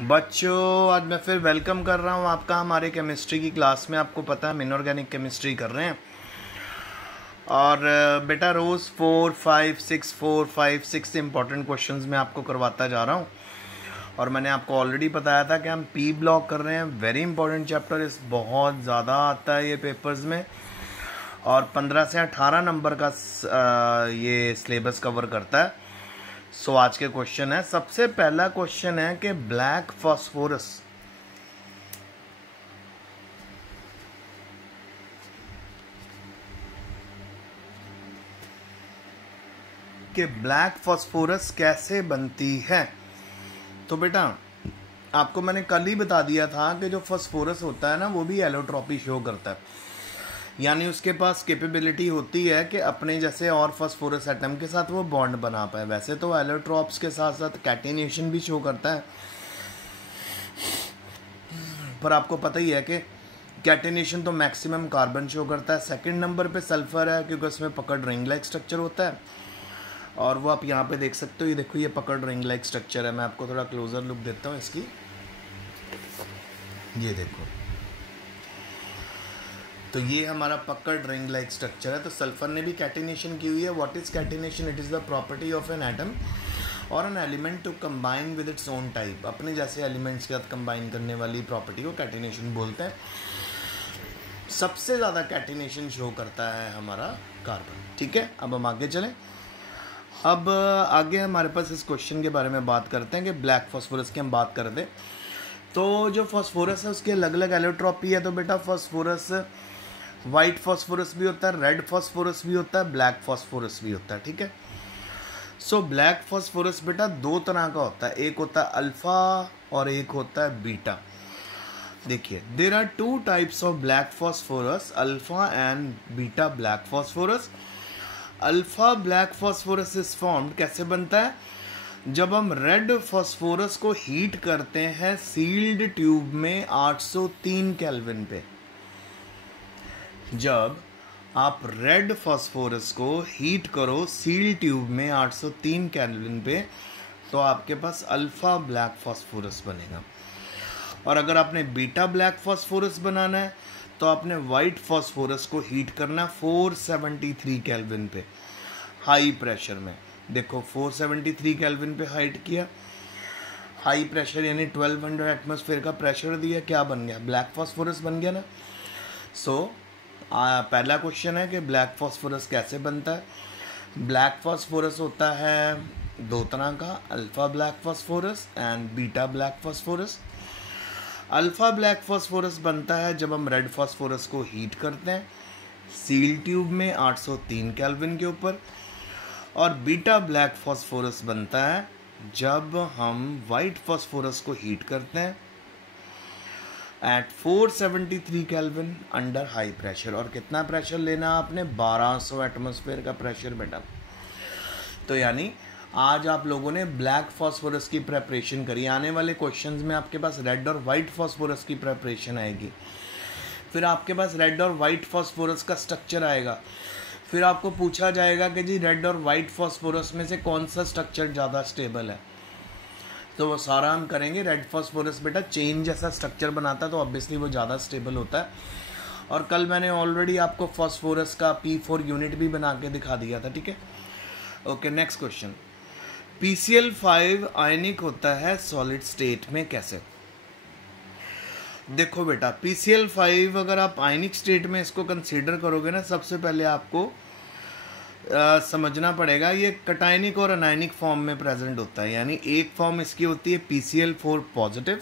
बच्चों, आज मैं फिर वेलकम कर रहा हूँ आपका हमारे केमिस्ट्री की क्लास में। आपको पता है हम इनऑर्गेनिक केमिस्ट्री कर रहे हैं और बेटा रोज़ 4, 5, 6 इंपॉर्टेंट क्वेश्चंस मैं आपको करवाता जा रहा हूँ। और मैंने आपको ऑलरेडी बताया था कि हम पी ब्लॉक कर रहे हैं। वेरी इंपॉर्टेंट चैप्टर, इस बहुत ज़्यादा आता है ये पेपर्स में और 15 से 18 नंबर का ये सिलेबस कवर करता है। सो आज के क्वेश्चन है, सबसे पहला क्वेश्चन है कि ब्लैक फॉस्फोरस कैसे बनती है। तो बेटा आपको मैंने कल ही बता दिया था कि जो फॉस्फोरस होता है ना वो भी एलोट्रॉपी शो करता है, यानी उसके पास कैपेबिलिटी होती है कि अपने जैसे और फॉस्फोरस एटम के साथ वो बॉन्ड बना पाए। वैसे तो एलोट्रॉप्स के साथ साथ कैटिनेशन भी शो करता है, पर आपको पता ही है कि कैटिनेशन तो मैक्सिमम कार्बन शो करता है। सेकंड नंबर पे सल्फर है क्योंकि उसमें पकड़ रिंग लाइक स्ट्रक्चर होता है और वो आप यहाँ पे देख सकते हो। ये देखो, ये पकड़ रिंग लाइक स्ट्रक्चर है। मैं आपको थोड़ा क्लोजर लुक देता हूँ इसकी। ये देखो, तो ये हमारा पकड़ रिंग लाइक स्ट्रक्चर है। तो सल्फर ने भी कैटिनेशन की हुई है। What is catenation? It is the property of an atom or an element to combine with its own type. अपने जैसे एलिमेंट्स के साथ कंबाइन करने वाली प्रॉपर्टी को कैटिनेशन बोलते हैं। सबसे ज़्यादा कैटिनेशन शो करता है हमारा कार्बन। ठीक है, अब हम आगे चलें। अब आगे हमारे पास इस क्वेश्चन के बारे में बात करते हैं कि ब्लैक फॉस्फोरस की हम बात कर दें। तो जो फॉस्फोरस है उसकी अलग अलग एलोट्रॉपी है। तो बेटा फॉस्फोरस वाइट फॉस्फोरस भी होता है, रेड फॉस्फोरस भी होता है, ब्लैक फॉस्फोरस भी होता है। ठीक है, सो ब्लैक फॉस्फोरस बेटा दो तरह का होता है, एक होता है अल्फा और एक होता है बीटा। देखिए, there are two types of black phosphorus, alpha and beta black phosphorus. Alpha black phosphorus is formed, कैसे बनता है? जब हम रेड फॉस्फोरस को हीट करते हैं सील्ड ट्यूब में 803 केल्विन पे। जब आप रेड फॉस्फोरस को हीट करो सील ट्यूब में 803 केल्विन पे, तो आपके पास अल्फा ब्लैक फॉस्फोरस बनेगा। और अगर आपने बीटा ब्लैक फॉस्फोरस बनाना है तो आपने वाइट फॉस्फोरस को हीट करना 473 केल्विन पे हाई प्रेशर में। देखो 473 केल्विन पे हीट किया, हाई प्रेशर यानी 1200 एटमॉस्फेयर का प्रेशर दिया, क्या बन गया? ब्लैक फॉस्फोरस बन गया ना। सो पहला क्वेश्चन है कि ब्लैक फॉस्फोरस कैसे बनता है। ब्लैक फॉस्फोरस होता है दो तरह का, alpha black phosphorus and beta black phosphorus. Alpha black phosphorus बनता है जब हम रेड फॉस्फोरस को हीट करते हैं सील ट्यूब में 803 केल्विन के ऊपर। और बीटा ब्लैक फॉस्फोरस बनता है जब हम वाइट फॉस्फोरस को हीट करते हैं at 473 kelvin under high pressure. और कितना प्रेशर लेना आपने? 1200 एटमॉस्फेयर का प्रेशर बेटा। तो यानी आज आप लोगों ने ब्लैक फॉस्फोरस की प्रेपरेशन करी। आने वाले क्वेश्चंस में आपके पास रेड और वाइट फॉस्फोरस की प्रेपरेशन आएगी, फिर आपके पास रेड और वाइट फॉस्फोरस का स्ट्रक्चर आएगा, फिर आपको पूछा जाएगा कि जी रेड और वाइट फॉस्फोरस में से कौन सा स्ट्रक्चर ज़्यादा स्टेबल है। तो वो सारा हम करेंगे। रेड फॉस्फोरस बेटा चेन जैसा स्ट्रक्चर बनाता है तो ऑब्वियसली वो ज़्यादा स्टेबल होता है। और कल मैंने ऑलरेडी आपको फॉस्फोरस का P4 यूनिट भी बना के दिखा दिया था। ठीक है, ओके, नेक्स्ट क्वेश्चन। PCl5 आयनिक होता है सॉलिड स्टेट में, कैसे? देखो बेटा, PCl5 अगर आप आयनिक स्टेट में इसको कंसीडर करोगे ना, सबसे पहले आपको समझना पड़ेगा ये कटायनिक और अनायनिक फॉर्म में प्रेजेंट होता है। यानी एक फॉर्म इसकी होती है PCl4 पॉजिटिव,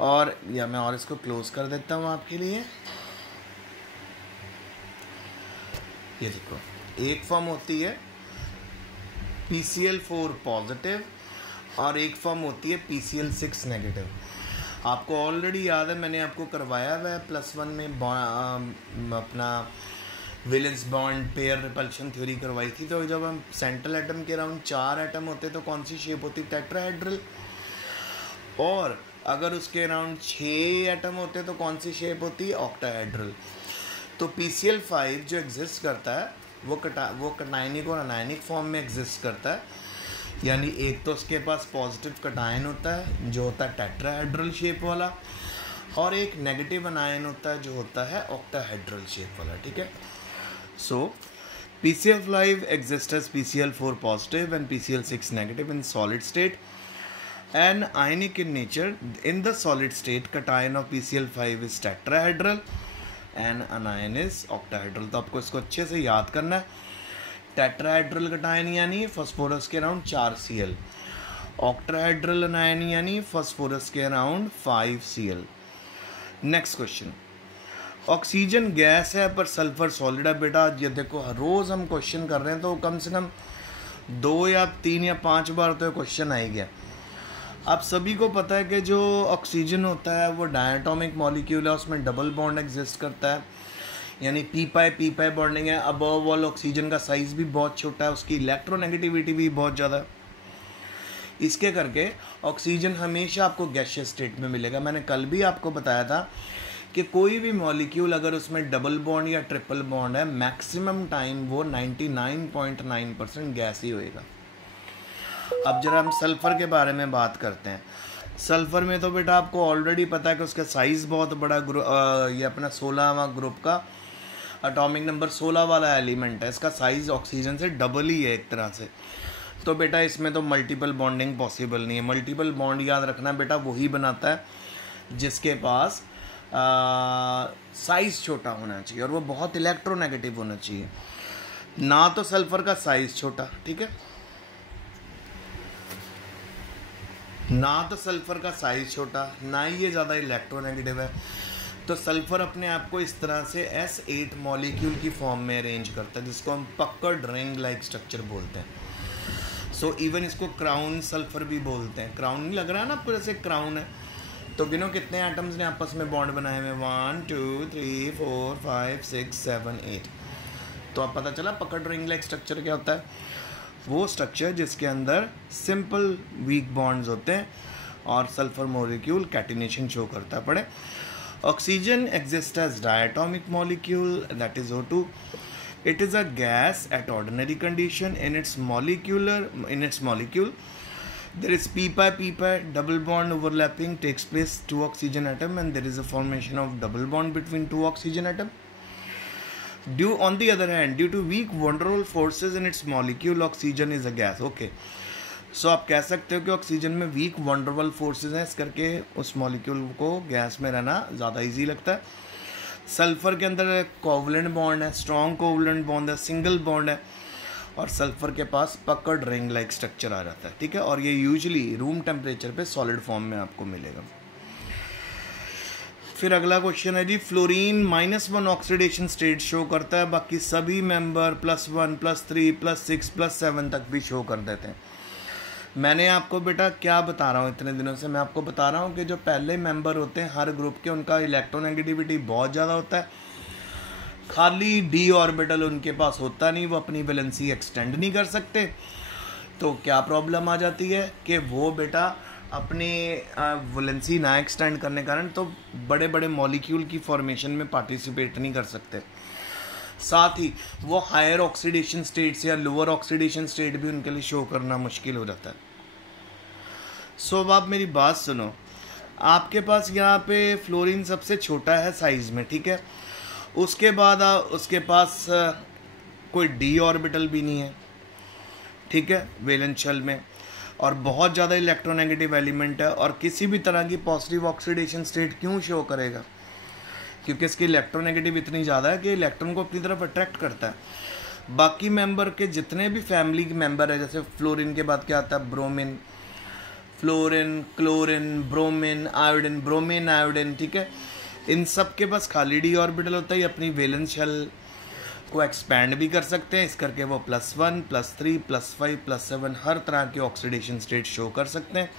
और या मैं और इसको क्लोज कर देता हूँ आपके लिए। ये देखो, एक फॉर्म होती है PCl4 पॉजिटिव और एक फॉर्म होती है PCl6 नेगेटिव। आपको ऑलरेडी याद है, मैंने आपको करवाया हुआ है +1 में अपना valence bond pair repulsion theory करवाई थी। तो जब हम सेंट्रल एटम के अराउंड 4 एटम होते तो कौन सी शेप होती? टेट्राहेड्रल। और अगर उसके अराउंड 6 एटम होते तो कौन सी शेप होती? ऑक्टाहेड्रल। तो PCl5 जो एग्जिस्ट करता है वो कटायनिक और अनायनिक फॉर्म में एग्जिस्ट करता है। यानी एक तो उसके पास पॉजिटिव कटायन होता है जो होता है टेट्राहेड्रल शेप वाला, और एक नेगेटिव अनायन होता है जो होता है ऑक्टाहेड्रल शेप वाला, ठीक है। सो PCl5 exists as PCl4 positive and PCl6 negative in solid state and ionic in nature. In the solid state, cation of PCl5 is tetrahedral and anion is octahedral. तो आपको इसको अच्छे से याद करना है। टेट्राहेड्रल कटायन यानी फास्फोरस के अराउंड 4Cl, ऑक्टाहेड्रल अनायन यानी फास्फोरस के around 5Cl। Next question, oxygen gas है पर सल्फर सॉलिड है। बेटा ये देखो रोज़ हम क्वेश्चन कर रहे हैं तो कम से कम 2 या 3 या 5 बार तो क्वेश्चन आ ही गया। आप सभी को पता है कि जो ऑक्सीजन होता है वो डायटोमिक मॉलिक्यूल है, उसमें डबल बॉन्ड एग्जिस्ट करता है, यानी पी पाई बॉन्डिंग है। अबव ऑल ऑक्सीजन का साइज़ भी बहुत छोटा है, उसकी इलेक्ट्रोनेगेटिविटी भी बहुत ज़्यादा है। इसके करके ऑक्सीजन हमेशा आपको गैसियस स्टेट में मिलेगा। मैंने कल भी आपको बताया था कि कोई भी मॉलिक्यूल अगर उसमें डबल बॉन्ड या ट्रिपल बॉन्ड है, मैक्सिमम टाइम वो 99.9% गैस ही होएगा। अब जरा हम सल्फ़र के बारे में बात करते हैं। सल्फ़र में तो बेटा आपको ऑलरेडी पता है कि उसका साइज़ बहुत बड़ा, ये अपना 16वां ग्रुप का एटॉमिक नंबर 16 वाला एलिमेंट है। इसका साइज़ ऑक्सीजन से डबल ही है एक तरह से। तो बेटा इसमें तो मल्टीपल बॉन्डिंग पॉसिबल नहीं है। मल्टीपल बॉन्ड याद रखना बेटा वही बनाता है जिसके पास साइज़ छोटा होना चाहिए और वो बहुत इलेक्ट्रोनेगेटिव होना चाहिए। ना तो सल्फ़र का साइज़ छोटा, ठीक है, ना तो सल्फ़र का साइज़ छोटा, ना ही ये ज़्यादा इलेक्ट्रोनेगेटिव है। तो सल्फ़र अपने आप को इस तरह से S8 मॉलिक्यूल की फॉर्म में अरेंज करता है जिसको हम पकड़ रिंग लाइक स्ट्रक्चर बोलते हैं। सो इवन इसको क्राउन सल्फ़र भी बोलते हैं। क्राउन नहीं लग रहा है ना आपको जैसे क्राउन है। तो गिनो कितने एटम्स ने आपस में बॉन्ड बनाए हुए, 1 2 3 4 5 6 7 8। तो अब पता चला पकड़ रिंग लाइक स्ट्रक्चर क्या होता है। वो स्ट्रक्चर जिसके अंदर सिंपल वीक बॉन्ड्स होते हैं और सल्फर मॉलिक्यूल कैटिनेशन शो करता है। पढ़े, oxygen exist as diatomic molecule, that is O2. It is a gas at ordinary condition. In its molecule there is p pi double bond overlapping takes place 2 oxygen atom and there is a formation of double bond between 2 oxygen atom. On the other hand, due to weak van der Waals forces in its molecule, oxygen is a gas. Okay, so आप कह सकते हो कि oxygen में weak van der Waals forces हैं, इस करके उस मॉलिक्यूल को गैस में रहना ज़्यादा ईजी लगता है। सल्फ़र के अंदर कोवलेंट बॉन्ड है, स्ट्रॉन्ग कोवलेंट बॉन्ड है, सिंगल बॉन्ड है और सल्फ़र के पास पकड़ रिंग लाइक स्ट्रक्चर आ जाता है, ठीक है। और ये यूजुअली रूम टेम्परेचर पे सॉलिड फॉर्म में आपको मिलेगा। फिर अगला क्वेश्चन है जी, फ्लोरीन -1 ऑक्सीडेशन स्टेट शो करता है, बाकी सभी मेंबर +1 +3 +6 +7 तक भी शो कर देते हैं। मैंने आपको बेटा क्या बता रहा हूँ इतने दिनों से, मैं आपको बता रहा हूँ कि जो पहले मेंबर होते हैं हर ग्रुप के, उनका इलेक्ट्रोनेगेटिविटी बहुत ज़्यादा होता है। खाली d ऑर्बिटल उनके पास होता नहीं, वो अपनी वैलेंसी एक्सटेंड नहीं कर सकते। तो क्या प्रॉब्लम आ जाती है कि वो बेटा अपने वैलेंसी ना एक्सटेंड करने के कारण तो बड़े बड़े मॉलिक्यूल की फॉर्मेशन में पार्टिसिपेट नहीं कर सकते। साथ ही वो हायर ऑक्सीडेशन स्टेट्स या लोअर ऑक्सीडेशन स्टेट भी उनके लिए शो करना मुश्किल हो जाता है। सो अब आप मेरी बात सुनो, आपके पास यहाँ पे फ्लोरीन सबसे छोटा है साइज़ में, ठीक है। उसके बाद उसके पास कोई d ऑर्बिटल भी नहीं है, ठीक है, वैलेंस शेल में, और बहुत ज़्यादा इलेक्ट्रोनेगेटिव एलिमेंट है। और किसी भी तरह की पॉजिटिव ऑक्सीडेशन स्टेट क्यों शो करेगा? क्योंकि इसकी इलेक्ट्रोनेगेटिव इतनी ज़्यादा है कि इलेक्ट्रॉन को अपनी तरफ अट्रैक्ट करता है। बाकी मेंबर के जितने भी फैमिली के मेंबर है, जैसे फ्लोरीन के बाद क्या आता है, bromine, fluorine, chlorine, bromine, iodine, bromine, iodine, ठीक है। इन सब के पास खाली d ऑर्बिटल होता है, अपनी वैलेंस शेल को एक्सपैंड भी कर सकते हैं, इस करके वो +1 +3 +5 +7 हर तरह के ऑक्सीडेशन स्टेट शो कर सकते हैं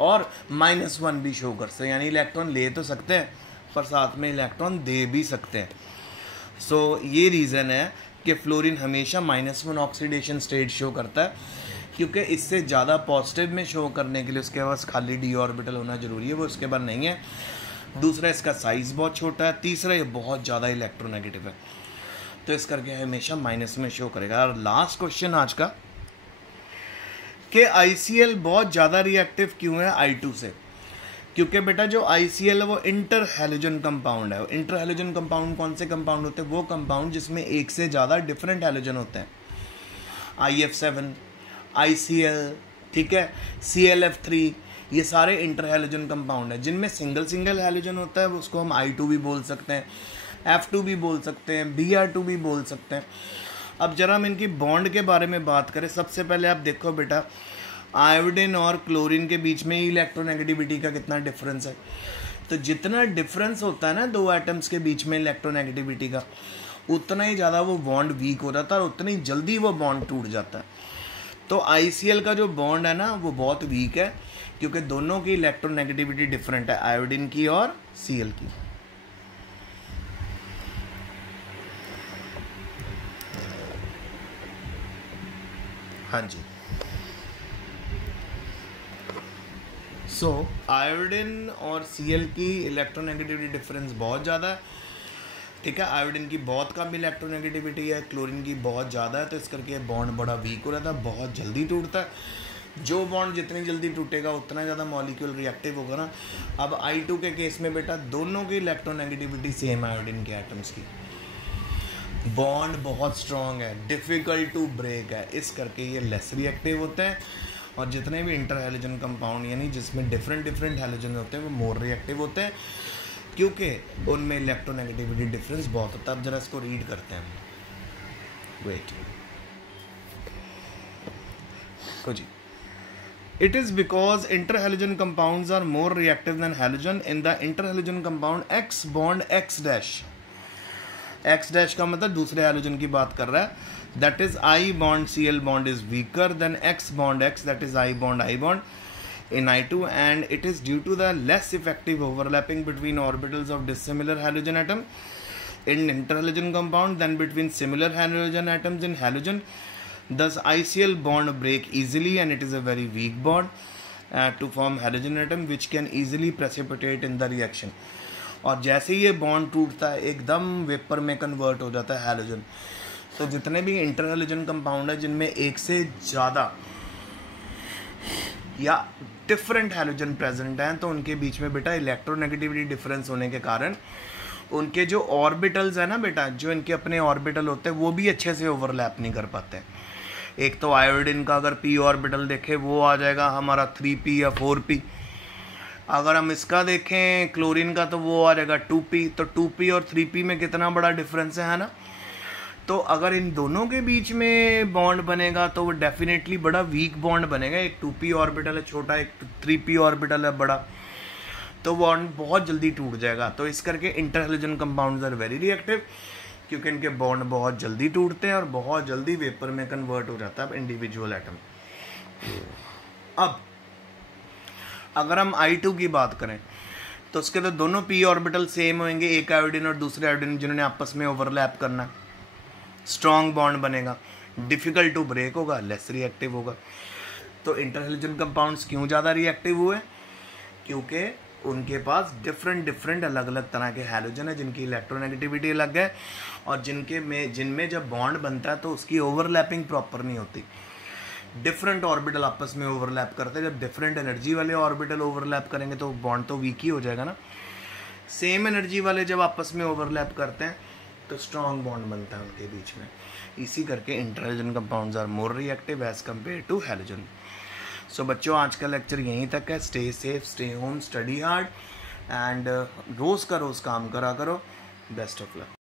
और -1 भी शो कर सकते हैं। यानी इलेक्ट्रॉन ले तो सकते हैं पर साथ में इलेक्ट्रॉन दे भी सकते हैं। सो ये रीज़न है कि फ्लोरीन हमेशा -1 ऑक्सीडेशन स्टेट शो करता है, क्योंकि इससे ज़्यादा पॉजिटिव में शो करने के लिए उसके पास खाली d ऑर्बिटल होना ज़रूरी है, वो उसके पास नहीं है। दूसरा, इसका साइज़ बहुत छोटा है। तीसरा, ये बहुत ज़्यादा इलेक्ट्रोनेगेटिव है, तो इस करके हमेशा माइनस में शो करेगा। और लास्ट क्वेश्चन आज का कि ICl बहुत ज़्यादा रिएक्टिव क्यों है I2 से, क्योंकि बेटा जो ICl है वो इंटर हैलोजन कंपाउंड है। इंटर हैलोजन कंपाउंड कौन से कंपाउंड होते हैं? वो कंपाउंड जिसमें एक से ज़्यादा डिफरेंट हैलोजन होते हैं। IF7, ICl, ठीक है, ClF3, ये सारे इंटर हैलोजन कंपाउंड है। जिनमें सिंगल सिंगल हैलोजन होता है उसको हम I2 भी बोल सकते हैं, F2 भी बोल सकते हैं, Br2 भी बोल सकते हैं। अब जरा हम इनकी बॉन्ड के बारे में बात करें। सबसे पहले आप देखो बेटा, आयोडीन और क्लोरीन के बीच में इलेक्ट्रोनेगेटिविटी का कितना डिफरेंस है। तो जितना डिफरेंस होता है ना दो एटम्स के बीच में इलेक्ट्रोनेगेटिविटी का, उतना ही ज़्यादा वो बॉन्ड वीक हो जाता है और उतनी जल्दी वो बॉन्ड टूट जाता है। तो ICl का जो बॉन्ड है ना वो बहुत वीक है, क्योंकि दोनों की इलेक्ट्रोनेगेटिविटी डिफरेंट है, आयोडीन की और Cl की। हाँ जी, सो आयोडीन और Cl की इलेक्ट्रोनेगेटिविटी डिफरेंस बहुत ज़्यादा है, ठीक है। आयोडीन की बहुत कम इलेक्ट्रोनेगेटिविटी है, क्लोरीन की बहुत ज़्यादा है, तो इस करके बॉन्ड बड़ा वीक हो रहा था, बहुत जल्दी टूटता है। जो बॉन्ड जितनी जल्दी टूटेगा उतना ज़्यादा मॉलिक्यूल रिएक्टिव होगा ना। अब I2 के केस में बेटा दोनों की इलेक्ट्रोनेगेटिविटी सेम है आयोडीन के एटम्स की, बॉन्ड बहुत स्ट्रॉन्ग है, डिफ़िकल्ट टू ब्रेक है, इस करके ये लेस रिएक्टिव होते हैं। और जितने भी इंटर हैलोजन कंपाउंड यानी जिसमें डिफरेंट हैलोजन होते हैं वो मोर रिएक्टिव होते हैं, क्योंकि उनमें इलेक्ट्रोनेगेटिविटी डिफरेंस बहुत होता है। अब जरा इसको रीड करते हैं, वेट को जी। It is because interhalogen compounds are more reactive than halogen. In the interhalogen compound X bond X dash, X dash का मतलब दूसरे हैलोजन की बात कर रहा है, that is I bond Cl bond is weaker than X bond X, that is I bond in I2, and it is due to the less effective overlapping between orbitals of dissimilar halogen atom in interhalogen compound than between similar halogen atoms in halogen. Thus ICl bond break easily and it is a very weak bond to form halogen atom which can easily precipitate in the reaction. और जैसे ही ये bond टूटता है एकदम vapour में convert हो जाता है हैलोजन। तो जितने भी इंटर हैलोजन कंपाउंड है जिनमें एक से ज़्यादा या डिफरेंट हैलोजन प्रेजेंट हैं, तो उनके बीच में बेटा इलेक्ट्रोनेगेटिविटी डिफरेंस होने के कारण उनके जो ऑर्बिटल्स है ना बेटा, जो इनके अपने ऑर्बिटल होते हैं वो भी अच्छे से ओवरलैप नहीं कर पाते। एक तो आयोडीन का अगर p ऑर्बिटल देखें वो आ जाएगा हमारा 3p या 4p, अगर हम इसका देखें क्लोरीन का तो वो आ जाएगा 2p। तो 2p और 3p में कितना बड़ा डिफरेंस है ना। तो अगर इन दोनों के बीच में बॉन्ड बनेगा तो वो डेफिनेटली बड़ा वीक बॉन्ड बनेगा। एक 2p ऑर्बिटल है छोटा, एक 3p ऑर्बिटल है बड़ा, तो बॉन्ड बहुत जल्दी टूट जाएगा। तो इस करके inter halogen compounds are very reactive, क्योंकि इनके बॉन्ड बहुत जल्दी टूटते हैं और बहुत जल्दी वेपर में कन्वर्ट हो जाता है इंडिविजुअल एटम। अब अगर हम I2 की बात करें तो उसके तो दोनों p ऑर्बिटल सेम होंगे, एक आयोडीन और दूसरे आयोडीन जिन्होंने आपस में ओवरलैप करना है, स्ट्रॉन्ग बॉन्ड बनेगा, डिफ़िकल्ट टू ब्रेक होगा, लेस रिएक्टिव होगा। तो इंटर हैलोजन कंपाउंड्स क्यों ज़्यादा रिएक्टिव हुए? क्योंकि उनके पास डिफरेंट अलग अलग तरह के हैलोजन है जिनकी इलेक्ट्रोनेगेटिविटी अलग है, और जिनमें जब बॉन्ड बनता है तो उसकी ओवरलैपिंग प्रॉपर नहीं होती। डिफरेंट ऑर्बिटल आपस में ओवरलैप करते हैं, जब डिफरेंट एनर्जी वाले ऑर्बिटल ओवरलैप करेंगे तो बॉन्ड तो वीक ही हो जाएगा ना। सेम एनर्जी वाले जब आपस में ओवरलैप करते हैं तो स्ट्रॉन्ग बॉन्ड बनता है उनके बीच में। इसी करके inter halogen compounds are more reactive as compared to halogen. So बच्चों आज का लेक्चर यहीं तक है। Stay safe, stay home, study hard and रोज़ का रोज़ काम करा करो। Best of luck.